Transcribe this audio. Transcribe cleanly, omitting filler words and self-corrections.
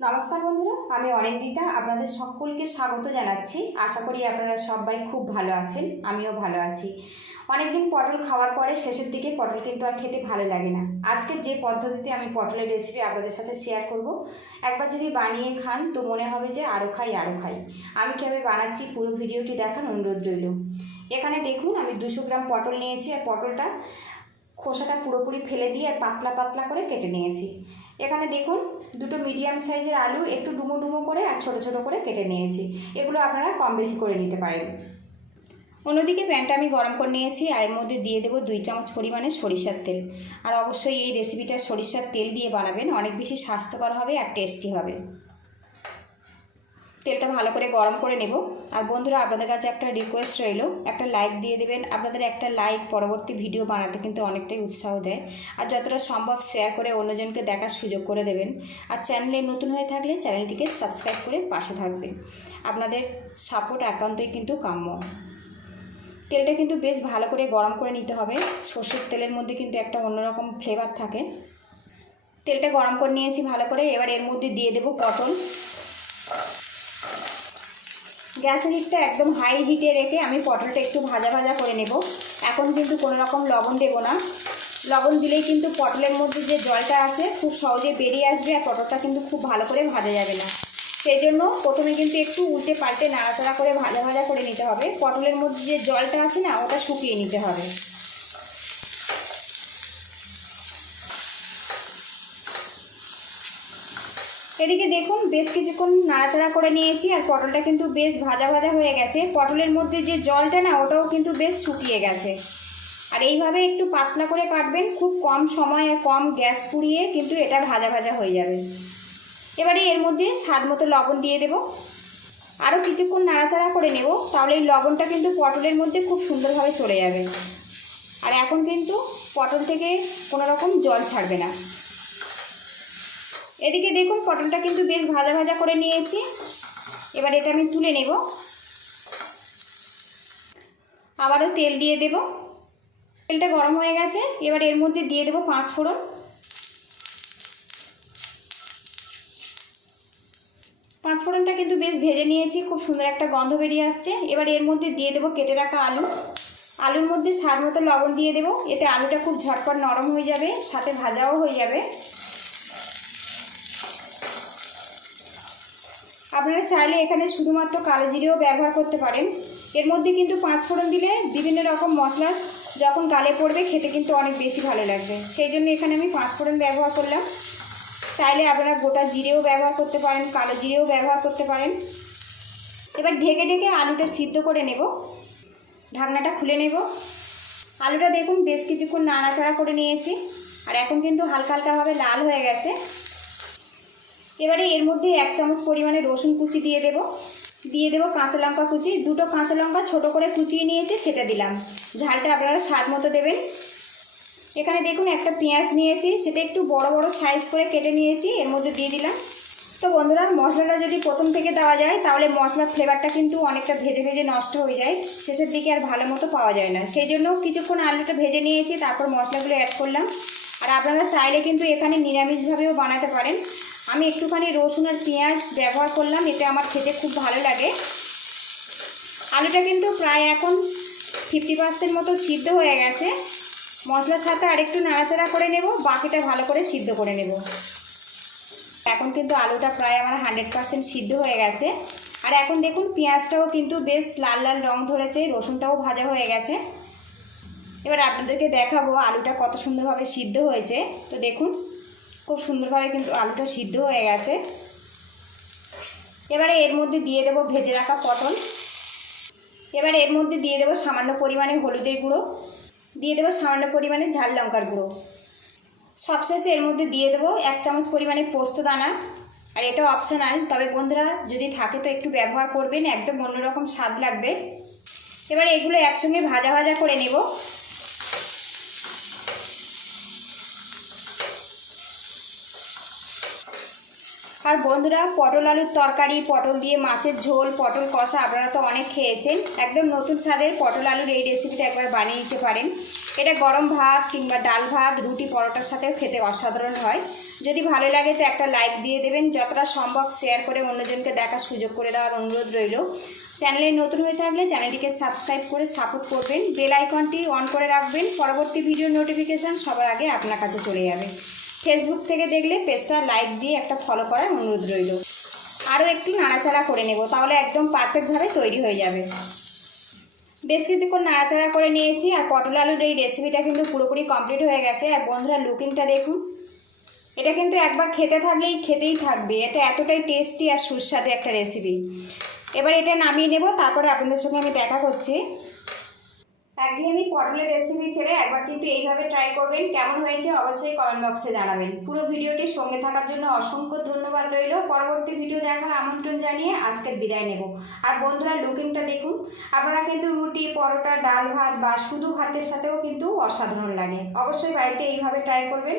নমস্কার বন্ধুরা, আমি অনিন্দিতা আপনাদের সকলকে স্বাগত জানাচ্ছি। আশা করি আপনারা সবাই খুব ভালো আছেন, আমিও ভালো আছি। অনেকদিন পটল খাওয়ার পরে শেষের দিকে পটল কিন্তু আর খেতে ভালো লাগে না। আজকে যে পদ্ধতিতে আমি পটলের রেসিপি আপনাদের সাথে শেয়ার করব, একবার যদি বানিয়ে খান তো মনে হবে যে আরও খাই আরও খাই। আমি কীভাবে বানাচ্ছি পুরো ভিডিওটি দেখার অনুরোধ রইল। এখানে দেখুন আমি 200 গ্রাম পটল নিয়েছি, আর পটলটা খোসাটা পুরোপুরি ফেলে দিয়ে আর পাতলা পাতলা করে কেটে নিয়েছি। এখানে দেখুন দুটো মিডিয়াম সাইজের আলু একটু ডুমো ডুমো করে আর ছোটো ছোটো করে কেটে নিয়েছি। এগুলো আপনারা কম বেশি করে নিতে পারেন। অন্যদিকে প্যানটা আমি গরম করে নিয়েছি, আর এর মধ্যে দিয়ে দেবো 2 চামচ পরিমাণে সরিষার তেল। আর অবশ্যই এই রেসিপিটা সরিষার তেল দিয়ে বানাবেন, অনেক বেশি স্বাস্থ্যকর হবে আর টেস্টি হবে। তেলটা ভালো করে গরম করে নেব। আর বন্ধুরা, আপনাদের কাছে একটা রিকোয়েস্ট রইল, একটা লাইক দিয়ে দেবেন। আপনাদের একটা লাইক পরবর্তী ভিডিও বানাতে কিন্তু অনেকটাই উৎসাহ দেয়। আর যতটা সম্ভব শেয়ার করে অন্যজনকে দেখার সুযোগ করে দেবেন। আর চ্যানেলে নতুন হয়ে থাকলে চ্যানেলটিকে সাবস্ক্রাইব করে পাশে থাকবেন। আপনাদের সাপোর্ট একান্তই কিন্তু কাম্য। তেলটা কিন্তু বেশ ভালো করে গরম করে নিতে হবে। সর্ষের তেলের মধ্যে কিন্তু একটা অন্যরকম ফ্লেভার থাকে। তেলটা গরম করে নিয়েছি ভালো করে। এবার এর মধ্যে দিয়ে দেবো পটল। গ্যাসের হিটটা একদম হাই হিটে রেখে আমি পটলটা একটু ভাজা ভাজা করে নেব। এখন কিন্তু কোনো রকম লবণ দেবো না। লবণ দিলেই কিন্তু পটলের মধ্যে যে জলটা আছে খুব সহজে বেরিয়ে আসবে, আর পটলটা কিন্তু খুব ভালো করে ভাজা যাবে না। সেই জন্য প্রথমে কিন্তু একটু উল্টে পাল্টে নাড়াচাড়া করে ভাজা ভাজা করে নিতে হবে। পটলের মধ্যে যে জলটা আছে না, ওটা শুকিয়ে নিতে হবে। এদিকে দেখুন বেশ কিছুক্ষণ নাড়াচাড়া করে নিয়েছি, আর পটলটা কিন্তু বেশ ভাজা ভাজা হয়ে গেছে। পটলের মধ্যে যে জলটা না, ওটাও কিন্তু বেশ শুকিয়ে গেছে। আর এইভাবে একটু পাতলা করে কাটবেন, খুব কম সময় আর কম গ্যাস পুড়িয়ে কিন্তু এটা ভাজা ভাজা হয়ে যাবে। এবারে এর মধ্যে স্বাদ মতো লবণ দিয়ে দেব। আরও কিছুক্ষণ নাড়াচাড়া করে নেব, তাহলে এই লবণটা কিন্তু পটলের মধ্যে খুব সুন্দরভাবে চলে যাবে। আর এখন কিন্তু পটল থেকে কোনো রকম জল ছাড়বে না। এদিকে দেখুন পটলটা কিন্তু বেশ ভাজা ভাজা করে নিয়েছি। এবার এটা আমি তুলে নেব। আবারও তেল দিয়ে দেব। তেলটা গরম হয়ে গেছে। এবার এর মধ্যে দিয়ে দেব 5 ফোড়ন। 5 ফোড়নটা কিন্তু বেশ ভেজে নিয়েছি, খুব সুন্দর একটা গন্ধ বেরিয়ে আসছে। এবার এর মধ্যে দিয়ে দেব কেটে রাখা আলু। আলুর মধ্যে স্বাদ মতো লবণ দিয়ে দেব। এতে আলুটা খুব ঝটপট নরম হয়ে যাবে, সাথে ভাজাও হয়ে যাবে। আপনারা চাইলে এখানে শুধুমাত্র কালো জিরেও ব্যবহার করতে পারেন। এর মধ্যে কিন্তু 5 ফোড়ন দিলে বিভিন্ন রকম মশলা যখন গালে পড়বে খেতে কিন্তু অনেক বেশি ভালো লাগবে। সেই জন্য এখানে আমি 5 ফোড়ন ব্যবহার করলাম। চাইলে আপনারা গোটা জিরেও ব্যবহার করতে পারেন, কালো জিরেও ব্যবহার করতে পারেন। এবার ঢেকে ঢেকে আলুটা সিদ্ধ করে নেব। ঢাকনাটা খুলে নেব। আলুটা দেখুন বেশ কিছুক্ষণ নাড়াচাড়া করে নিয়েছি, আর এখন কিন্তু হালকা হালকাভাবে লাল হয়ে গেছে। এবারে এর মধ্যে 1 চামচ পরিমাণে রসুন কুচি দিয়ে দেব। দিয়ে দেবো কাঁচা লঙ্কা কুচি। 2টো কাঁচা লঙ্কা ছোটো করে কুচিয়ে নিয়েছি, সেটা দিলাম। ঝালটা আপনারা স্বাদ মতো দেবেন। এখানে দেখুন একটা পেঁয়াজ নিয়েছি, সেটা একটু বড় বড় সাইজ করে কেটে নিয়েছি, এর মধ্যে দিয়ে দিলাম। তো বন্ধুরা, মশলাটা যদি প্রথম থেকে দেওয়া যায় তাহলে মশলার ফ্লেভারটা কিন্তু অনেকটা ভেজে ভেজে নষ্ট হয়ে যায়, শেষের দিকে আর ভালো মতো পাওয়া যায় না। সেই জন্য কিছুক্ষণ আলুটা ভেজে নিয়েছি, তারপর মশলাগুলো অ্যাড করলাম। আর আপনারা চাইলে কিন্তু এখানে নিরামিষভাবেও বানাতে পারেন। আমি একটুখানি রসুন আর পেঁয়াজ ব্যবহার করলাম, এতে আমার খেতে খুব ভালো লাগে। আলুটা কিন্তু প্রায় এখন 50% মতো সিদ্ধ হয়ে গেছে। মশলার সাথে আরেকটু নাড়াচাড়া করে নেব, বাকিটা ভালো করে সিদ্ধ করে নেব। এখন কিন্তু আলুটা প্রায় আমার 100% সিদ্ধ হয়ে গেছে। আর এখন দেখুন পেঁয়াজটাও কিন্তু বেশ লাল লাল রং ধরেছে, রসুনটাও ভাজা হয়ে গেছে। এবার আপনাদেরকে দেখাবো আলুটা কত সুন্দরভাবে সিদ্ধ হয়েছে। তো দেখুন খুব সুন্দরভাবে কিন্তু আলুটা সিদ্ধ হয়ে গেছে। এবারে এর মধ্যে দিয়ে দেবো ভেজে রাখা পটল। এবারে এর মধ্যে দিয়ে দেবো সামান্য পরিমাণে হলুদের গুঁড়ো, দিয়ে দেবো সামান্য পরিমাণে ঝাল লঙ্কার গুঁড়ো। সবশেষে এর মধ্যে দিয়ে দেবো 1 চামচ পরিমাণে পোস্ত দানা। আর এটা অপশনাল, তবে বন্ধুরা যদি থাকে তো একটু ব্যবহার করবেন, একদম অন্যরকম স্বাদ লাগবে। এবারে এগুলো একসঙ্গে ভাজা ভাজা করে নেব। আর বন্ধুরা, পটল আলুর তরকারি, পটল দিয়ে মাছের ঝোল, পটল কষা আপনারা তো অনেক খেয়েছেন। একদম নতুন স্বাদের পটল আলুর এই রেসিপিটা একবার বানিয়ে নিতে পারেন। এটা গরম ভাত কিংবা ডাল ভাত, রুটি, পরোটার সাথেও খেতে অসাধারণ হয়। যদি ভালো লাগে তো একটা লাইক দিয়ে দেবেন, যতটা সম্ভব শেয়ার করে অন্যজনকে দেখার সুযোগ করে দেওয়ার অনুরোধ রইল। চ্যানেলে নতুন হয়ে থাকলে চ্যানেলটিকে সাবস্ক্রাইব করে সাপোর্ট করবেন, বেল আইকনটি অন করে রাখবেন, পরবর্তী ভিডিও নোটিফিকেশান সবার আগে আপনার কাছে চলে যাবে। ফেসবুক থেকে দেখলে পেজটা লাইক দিয়ে একটা ফলো করার অনুরোধ রইল। আরও একটু নাড়াচাড়া করে নেব, তাহলে একদম পারফেক্টভাবে তৈরি হয়ে যাবে। বেশ কিছুক্ষণ নাড়াচাড়া করে নিয়েছি, আর পটল আলুর এই রেসিপিটা কিন্তু পুরোপুরি কমপ্লিট হয়ে গেছে। আর বন্ধুরা লুকিংটা দেখুন, এটা কিন্তু একবার খেতে থাকলেই খেতেই থাকবে, এটা এতটাই টেস্টি আর সুস্বাদু একটা রেসিপি। এবার এটা নামিয়ে নেব, তারপরে আপনাদের সঙ্গে আমি দেখা করছি। একঘেয়েমি পটলের রেসিপি ছেড়ে একবার কিন্তু এইভাবে ট্রাই করবেন, কেমন হয়েছে অবশ্যই কমেন্ট বক্সে জানাবেন। পুরো ভিডিওটির সঙ্গে থাকার জন্য অসংখ্য ধন্যবাদ রইল। পরবর্তী ভিডিও দেখার আমন্ত্রণ জানিয়ে আজকের বিদায় নেব। আর বন্ধুরা লুকিংটা দেখুন, আপনারা কিন্তু রুটি, পরোটা, ডাল ভাত বা শুধু ভাতের সাথেও কিন্তু অসাধারণ লাগে। অবশ্যই বাড়িতে এইভাবে ট্রাই করবেন।